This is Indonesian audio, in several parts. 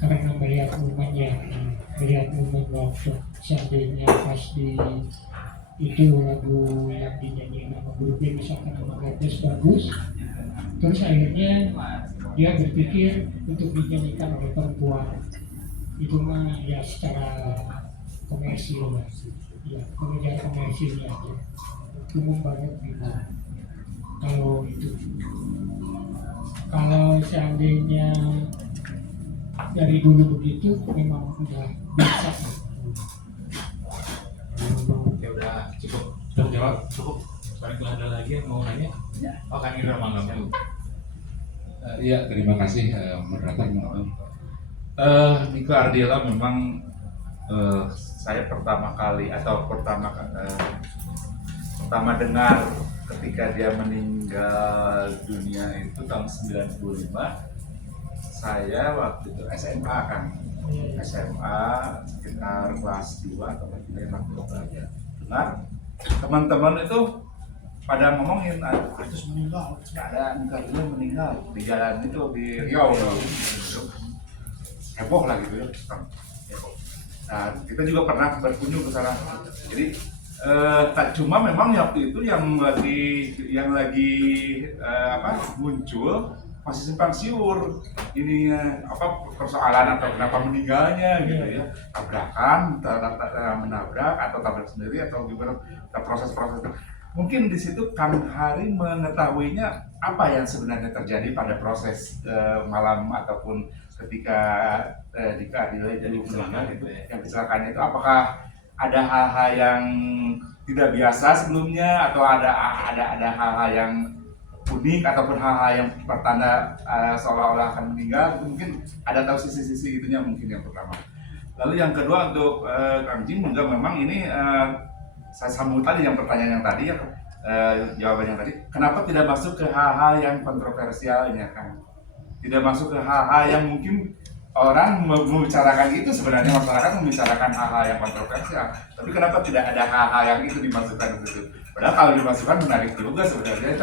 karena melihat momennya, melihat momen waktu seandainya pas di itu lagu yang dinyanyiin sama grup band misalkan sama Gates bagus, terus akhirnya dia berpikir untuk dinyanyikan oleh perempuan, itu mah ya secara komersil lah, ya kemudian komersilnya aja umum banget gitu. Kalau itu, kalau seandainya dari dulu begitu memang udah biasa. Ya udah cukup terjawab cukup. Balik ada lagi yang mau nanya? Oh kan Indra Mangga dulu. Iya, terima kasih moderator. Niko Ardila memang saya pertama kali atau pertama dengar ketika dia meninggal dunia itu tahun 95. Saya waktu itu SMA kan, SMA sekitar kelas 2 atau kelas 3 aja. Dengar teman-teman itu pada ngomongin Agus meninggal, ada Ardila meninggal di jalan itu di Riau, heboh lah gitu ya. Nah, kita juga pernah berkunjung ke sana. Jadi tak cuma memang waktu itu yang lagi muncul masih simpang siur ini persoalan atau kenapa meninggalnya gitu ya, tabrakan, menabrak atau tabrak sendiri atau gimana proses-proses. Mungkin di situ Kang Hari mengetahuinya apa yang sebenarnya terjadi pada proses malam ataupun ketika di keadilan jadi meninggal itu, yang kecelakaannya itu apakah ada hal-hal yang tidak biasa sebelumnya atau ada hal-hal yang unik ataupun hal-hal yang pertanda seolah-olah akan meninggal, mungkin ada tahu sisi-sisi itunya mungkin yang pertama. Lalu yang kedua untuk Kang Jin juga memang ini saya sambung tadi yang pertanyaan yang tadi ya, jawaban yang tadi, kenapa tidak masuk ke hal-hal yang kontroversialnya kan? Tidak masuk ke hal-hal yang mungkin orang membicarakan itu, sebenarnya masyarakat membicarakan hal-hal yang kontroversial, tapi kenapa tidak ada hal-hal yang itu dimasukkan ke situ? Padahal kalau dimasukkan menarik juga sebenarnya,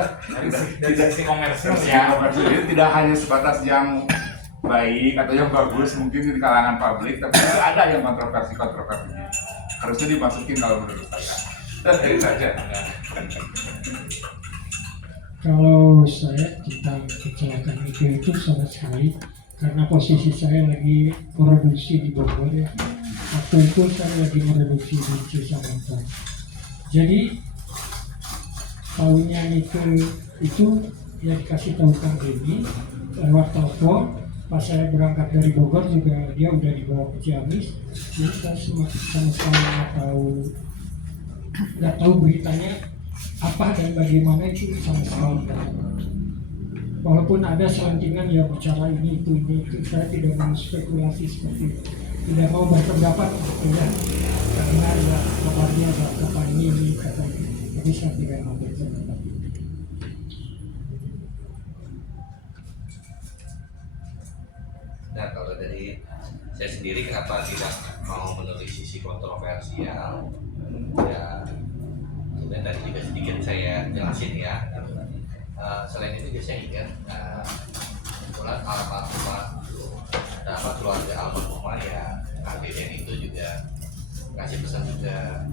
dari sisi komersial ya. Jadi tidak hanya sebatas yang baik atau yang bagus mungkin di kalangan publik, tapi juga ada yang kontroversinya. Harusnya dimasukin kalau menurut saya. Itu saja. Kalau saya tentang kecelakaan itu sama sekali, karena posisi saya lagi produksi di Bogor ya. Waktu itu saya lagi produksi di Cisamantan. Jadi tahunya itu ya dikasih tahu Kang Denny lewat telepon. Pas saya berangkat dari Bogor juga dia udah dibawa ke Ciamis. Jadi saya sama sekali nggak tahu beritanya apa dan bagaimana itu sama sekali. Walaupun ada selentingan ya bicara ini itu, saya tidak mau spekulasi seperti itu, tidak mau berpendapat ya, karena ya kabarnya kata ini kata itu, jadi saya tidak mau berpendapat. Nah, kalau dari saya sendiri kenapa tidak mau menulis sisi kontroversial, ya sebenarnya tadi juga sedikit saya jelasin ya. Selain itu saya ingat kebetulan keluarga almarhumah ya, Kang itu juga kasih pesan juga,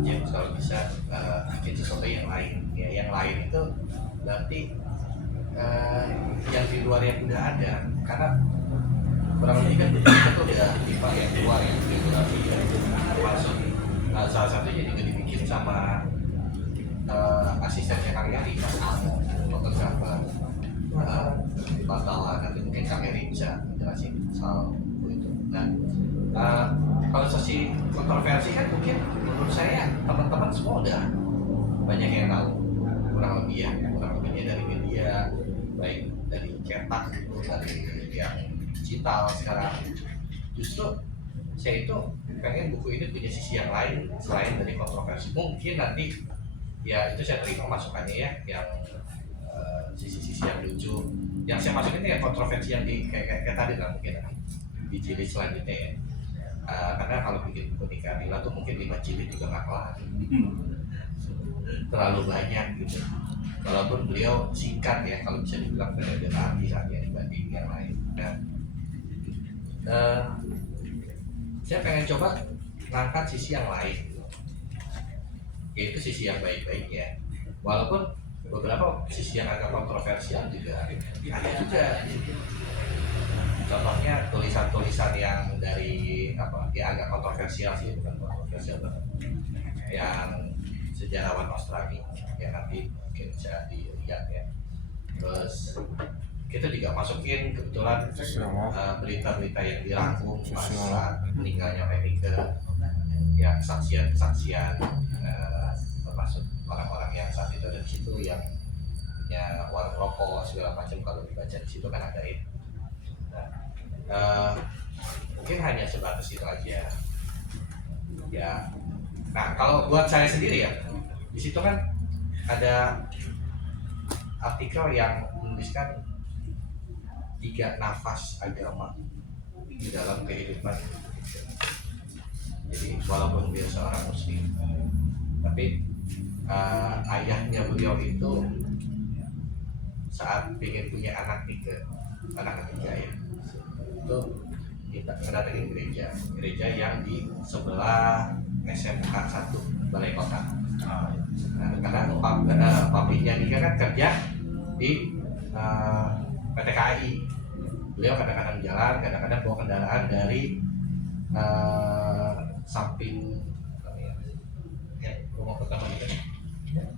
James kalau bisa bikin sesuatu yang lain ya. Yang lain itu berarti yang di luar yang udah ada, karena kurang lebih kan kita tuh udah lima yang keluar yang regulasi ya, termasuk salah satunya juga dibikin sama asistennya Kang Heri, Mas Amo, fotografer Batalan. Nanti mungkin Kang Heri bisa jelasin soal itu. Nah, kalau sesi kontroversi kan mungkin menurut saya teman-teman semua udah banyak yang tahu kurang lebihnya dari media, baik dari cetak gitu, dari yang digital sekarang. Justru saya itu pengen buku ini punya sisi yang lain selain dari kontroversi. Mungkin nanti ya itu saya terima masukannya ya, yang sisi-sisi yang lucu. Yang saya masukin ini ya kontroversi yang di kayak tadi lah, mungkin di jilid selanjutnya ya. Karena kalau bikin buku nikah Ardila tuh mungkin 5 jilid juga nggak kelar, terlalu banyak gitu. Walaupun beliau singkat ya, kalau bisa dibilang beda arti saja dibanding yang lain. Dan Saya pengen coba ngangkat sisi yang lain, yaitu sisi yang baik-baiknya. Walaupun beberapa sisi yang agak kontroversial juga ada juga. Contohnya tulisan-tulisan yang dari apa ya agak kontroversial sih, bukan kontroversial banget, yang sejarawan Australia yang nanti mungkin bisa dilihat ya. Terus kita juga masukin kebetulan berita-berita yang dirangkum pas saat meninggalnya Pemika, ya kesaksian-kesaksian termasuk orang-orang yang saat itu ada di situ yang punya warung rokok segala macam, kalau dibaca di situ kan ada itu. Mungkin hanya sebatas itu aja ya. Nah kalau buat saya sendiri ya, di situ kan ada artikel yang menuliskan 3 nafas agama di dalam kehidupan. Jadi walaupun dia seorang muslim, tapi ayahnya beliau itu saat ingin punya anak ketiga ya, itu kita mendatangi gereja yang di sebelah SMK 1 Balai Kota. Karena papinya dia kan kerja di PT KAI. Beliau kadang-kadang jalan, kadang-kadang bawa kendaraan dari samping rumah pertama itu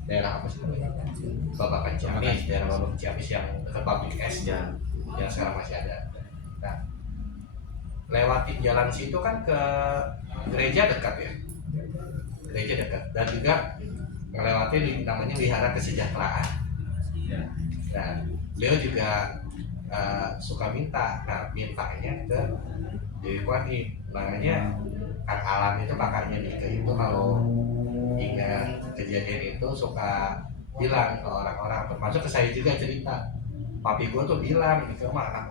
daerah apa sih? Babakan Ciamis, daerah Babakan Ciamis yang dekat pabrik es-nya yang sekarang masih ada. Nah, lewatin jalan situ kan ke gereja dekat ya, gereja dekat, dan juga ngelewatin namanya Wihara Kesejahteraan. Nah, beliau juga suka minta, mintanya ke Dewi Kwan Im. Makanya Kang Alam itu kakaknya Nike itu kalau ingat kejadian itu suka bilang ke orang-orang, termasuk ke saya juga cerita. Papi gue tuh bilang itu mah anak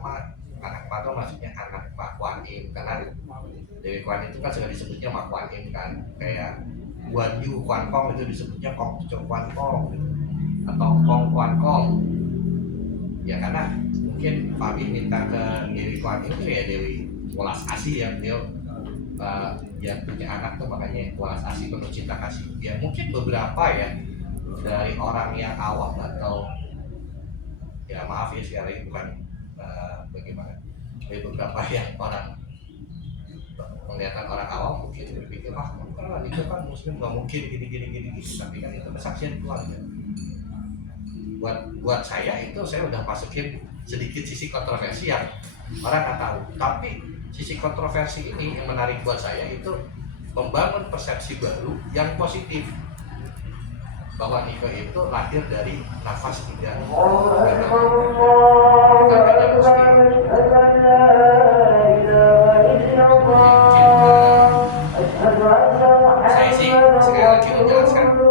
tuh maksudnya anak Mak Kwan Im, karena Dewi Kwan itu kan sudah disebutnya Mak Kwan Im kan, kayak Guan Yu Kwan Kong itu disebutnya Kong Chok Kwan Kong atau Kong Kwan Kong. Ya karena mungkin Papi minta ke Dewi Kwan itu ya Dewi welas asih yang dia punya anak tuh, makanya welas asih penuh cinta kasih. Ya mungkin beberapa ya dari orang yang awam atau ya maaf ya sekali bukan bagaimana, dari beberapa yang orang melihatkan orang awam mungkin berpikir kalau itu kan muslim nggak mungkin gini, tapi kan itu kesaksian keluarga. Buat saya itu saya udah masukin sedikit sisi kontroversi yang orang nggak tahu, tapi sisi kontroversi ini yang menarik buat saya itu membangun persepsi baru yang positif bahwa Nike itu lahir dari nafas 3 agama, bukan hanya muslim. Saya sih sekali lagi menjelaskan ini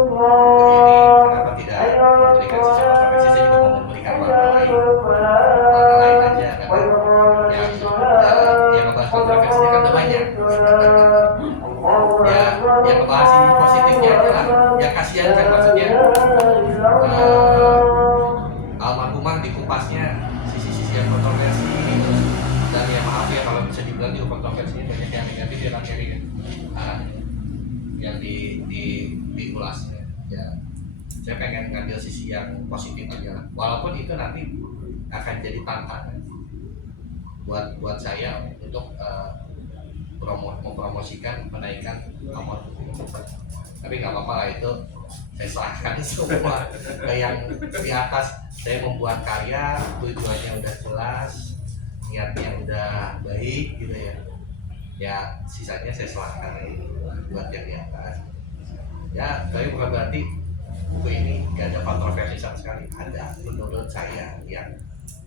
kenapa tidak memberikan sisi kontroversi, saya juga mau memberikan warna lain aja, karena yang ngebahas kontroversinya kan udah banyak. Ya ngebahas sisi positifnya aja lah, ya kasihan kan maksudnya almarhumah dikupasnya sisi-sisi yang kontroversi, dan ya maaf ya kalau bisa dibilang juga kontroversinya banyak yang negatif yang diulas ya. Saya pengen ngambil sisi yang positif aja lah, walaupun itu nanti akan jadi tantangan buat saya untuk mempromosikan menaikkan nomor, tapi nggak apa-apa lah, itu saya serahkan semua ke yang di atas. Saya membuat karya, tujuannya udah jelas, niatnya udah baik gitu ya sisanya saya serahkan buat yang di atas ya. Tapi bukan berarti buku ini gak ada kontroversi sama sekali, ada. Menurut saya yang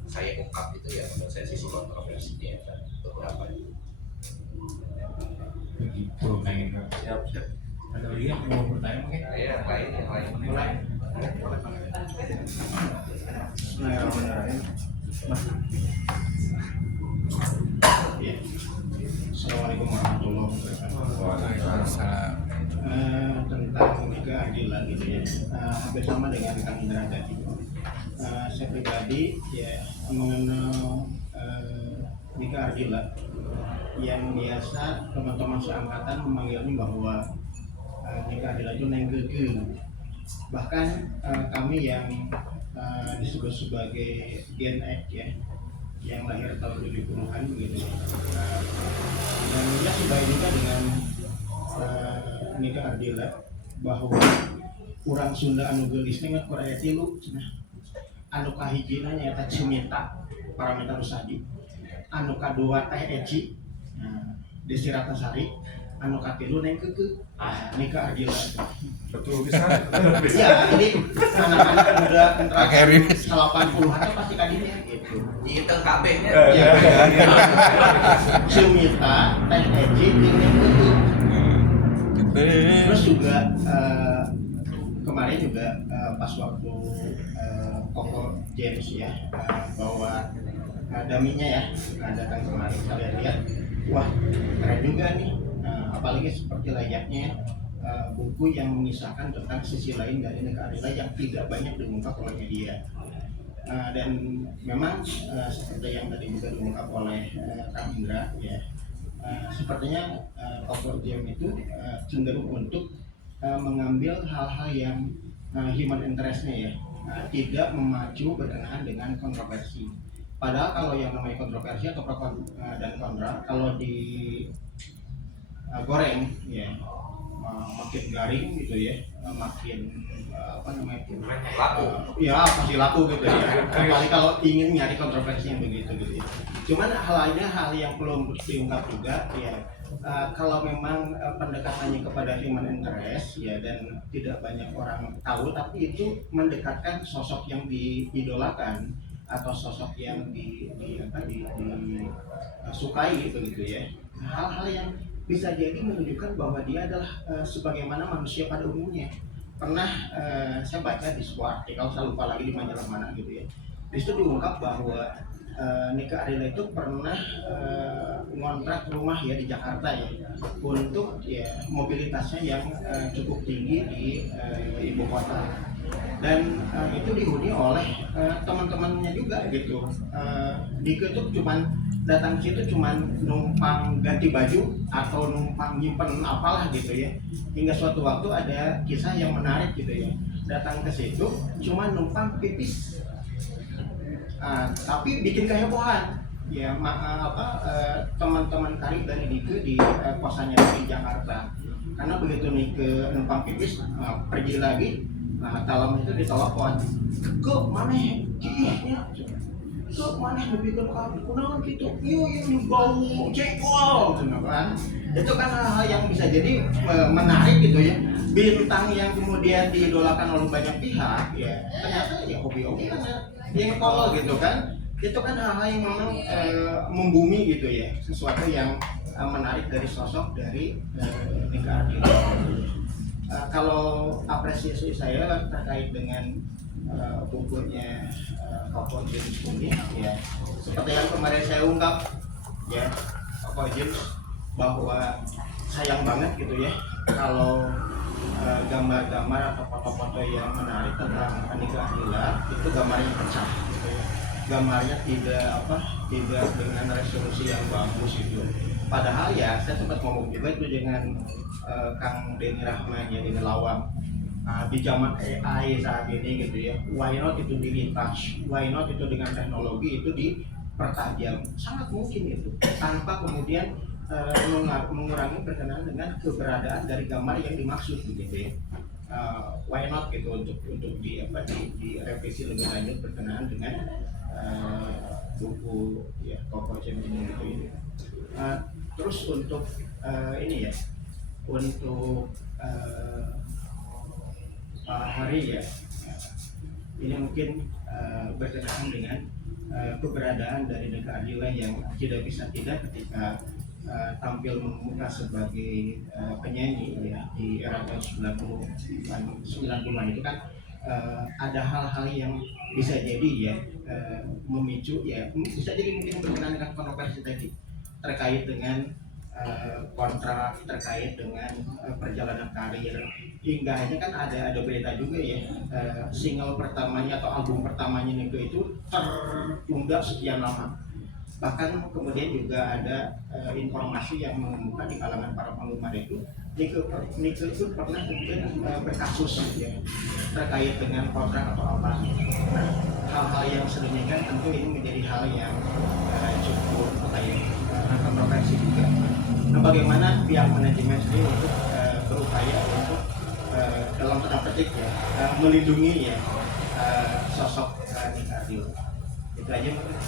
saya ungkap itu ya menurut saya sisi kontroversinya beberapa. Begitu Kang Indra. Siap. Ada lagi yang mau bertanya mungkin? Yang lain. Mulai. Bismillahirrahmanirrahim. Assalamualaikum warahmatullahi wabarakatuh. Waalaikumsalam. Tentang keadilan gitu ya, hampir sama dengan Kang Indra tadi. Saya pribadi ya mengenal nikah Nika Ardila yang biasa teman-teman seangkatan memanggilnya bahwa Nika Ardila itu Neng Keke. Bahkan kami yang disebut sebagai Gen X ya, yang lahir tahun 70-an begitu. Dan dia sudah juga dengan Nika Ardila bahwa kurang Sunda anu geulis teh Korea tilu cenah. Anu kahijina nyaeta Cimita Paramita Rusadi, anu kadua teh Eci Desi Ratnasari, anu katilu Neng Keke. Nika Ardila. Betul bisa. Ya, jadi anak-anak muda generasi 80-an itu pasti kadinya gitu. Itu KB-nya. Ya. Cimita, teh Eci, Neng Keke. Terus juga kemarin juga pas waktu Koko James ya bawa daminya ya datang kemarin, saya lihat wah keren juga nih, apalagi seperti layaknya buku yang mengisahkan tentang sisi lain dari Nika Ardila yang tidak banyak diungkap oleh media. Dan memang seperti yang tadi juga diungkap oleh Kang Indra ya, sepertinya Koko James itu cenderung untuk mengambil hal-hal yang human interest-nya ya, tidak memacu berkenaan dengan kontroversi. Padahal kalau yang namanya kontroversi atau pro dan kontra, kalau di goreng ya makin garing gitu ya, makin apa namanya itu Laku. ya pasti laku gitu ya. Apalagi kalau ingin nyari kontroversi yang begitu gitu ya. Cuman hal yang belum diungkap juga ya, kalau memang pendekatannya kepada human interest ya dan tidak banyak orang tahu, tapi itu mendekatkan sosok yang diidolakan atau sosok yang disukai begitu ya. Hal-hal yang bisa jadi menunjukkan bahwa dia adalah sebagaimana manusia pada umumnya. Pernah saya baca di sebuah artikel, saya lupa lagi di majalah mana gitu ya. Di situ diungkap bahwa Nika Ardila itu pernah ngontrak rumah ya di Jakarta ya, untuk ya mobilitasnya yang cukup tinggi di ibu kota, dan itu dihuni oleh teman-temannya juga gitu. Dika itu cuman datang situ cuman numpang ganti baju atau numpang nyimpen apalah gitu ya, hingga suatu waktu ada kisah yang menarik gitu ya, datang ke situ cuman numpang pipis. Tapi bikin kehebohan ya, teman-teman karib dari Nike di kosannya di Jakarta, karena begitu Nike numpang pipis pergi lagi, dalam itu ditelepon, ke mana ciehnya, ke mana bikin kamu kunaon gitu, yang bau jengkol gitu kan. Itu kan hal yang bisa jadi menarik gitu ya, bintang yang kemudian diidolakan oleh banyak pihak ya, ternyata ya hobi-hobi kan jengkol gitu kan. Itu kan hal-hal yang memang membumi gitu ya, sesuatu yang menarik dari sosok dari Nika Ardila. Kalau apresiasi saya terkait dengan bukunya Koko James ini ya, seperti yang kemarin saya ungkap ya, Koko James, bahwa sayang banget gitu ya kalau gambar-gambar atau foto-foto yang menarik tentang Nika Ardila itu gambarnya pecah gitu ya, gambarnya tidak dengan resolusi yang bagus itu. Padahal ya saya sempat ngomong juga itu dengan Kang Denny Rahman ya, dengan Lawang, di zaman AI saat ini gitu ya, why not itu di retouch, why not itu dengan teknologi itu dipertajam, sangat mungkin itu tanpa kemudian mengurangi berkenaan dengan keberadaan dari gambar yang dimaksud begitu ya. Why not gitu untuk direvisi lebih lanjut berkenaan dengan buku ya Koko James ini gitu ya. Terus untuk ini ya, untuk hari ya, ini mungkin berkenaan dengan keberadaan dari Nika Ardila yang tidak bisa tidak ketika tampil mengemuka sebagai penyanyi ya di era tahun 90-an itu kan ada hal-hal yang bisa jadi ya memicu ya, bisa jadi mungkin berkenaan dengan kontroversi tadi terkait dengan kontrak, terkait dengan perjalanan karir, hingga akhirnya kan ada berita juga ya, single pertamanya atau album pertamanya Nika itu tertunda sekian lama. Bahkan kemudian juga ada informasi yang mengemuka di kalangan para penggemar itu, Nike itu pernah kemudian berkasus ya, terkait dengan kontrak atau apa. Nah, hal-hal yang sedemikian tentu ini menjadi hal yang cukup kontroversi juga. Nah, bagaimana pihak manajemen sendiri untuk berupaya untuk dalam tanda petik ya melindungi ya sosok Nike Ardila. Itu aja mungkin.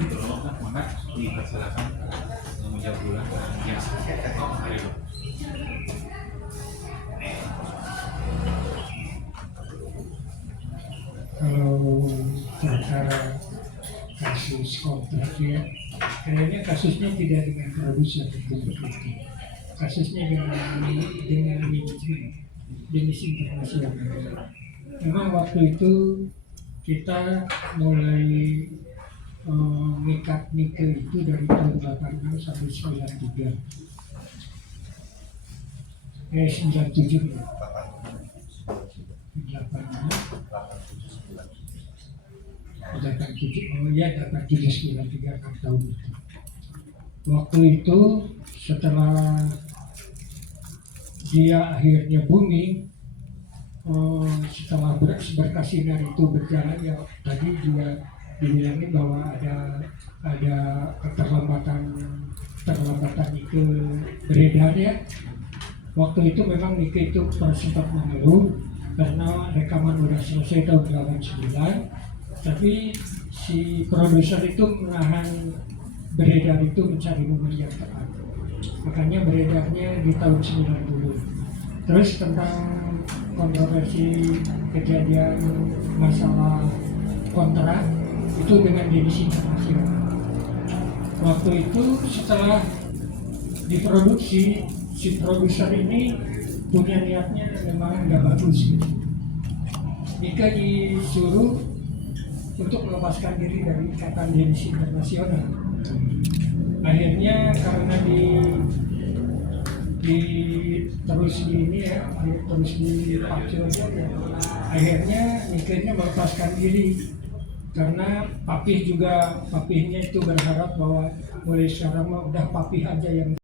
Tolong maka dipersilakan yang menjawab bulan ya. Ayo. Kalau perkara kasus kontrak ya, kayaknya kasusnya tidak dengan produser itu, kasusnya dengan manajemen jenis internasional. Memang waktu itu kita mulai ngikat Nike itu dari tahun 86 sampai 93. 97 ya. 87, oh ya 87 93 kan tahun itu. Waktu itu setelah dia akhirnya booming, setelah berkasinar itu berjalan ya, tadi juga dibilangin bahwa ada keterlambatan itu beredar ya. Waktu itu memang Nike itu sempat mengeluh karena rekaman udah selesai tahun 89, tapi si produser itu menahan beredar itu mencari momen yang tepat. Makanya beredarnya di tahun 90. Terus tentang kontroversi kejadian masalah kontrak itu dengan jenis internasional. Waktu itu setelah diproduksi, si produser ini punya niatnya memang nggak bagus gitu. Nike disuruh untuk melepaskan diri dari ikatan jenis internasional. Akhirnya karena terus dipacu aja ya. Akhirnya Nike-nya melepaskan diri karena papihnya itu berharap bahwa mulai sekarang udah papih aja yang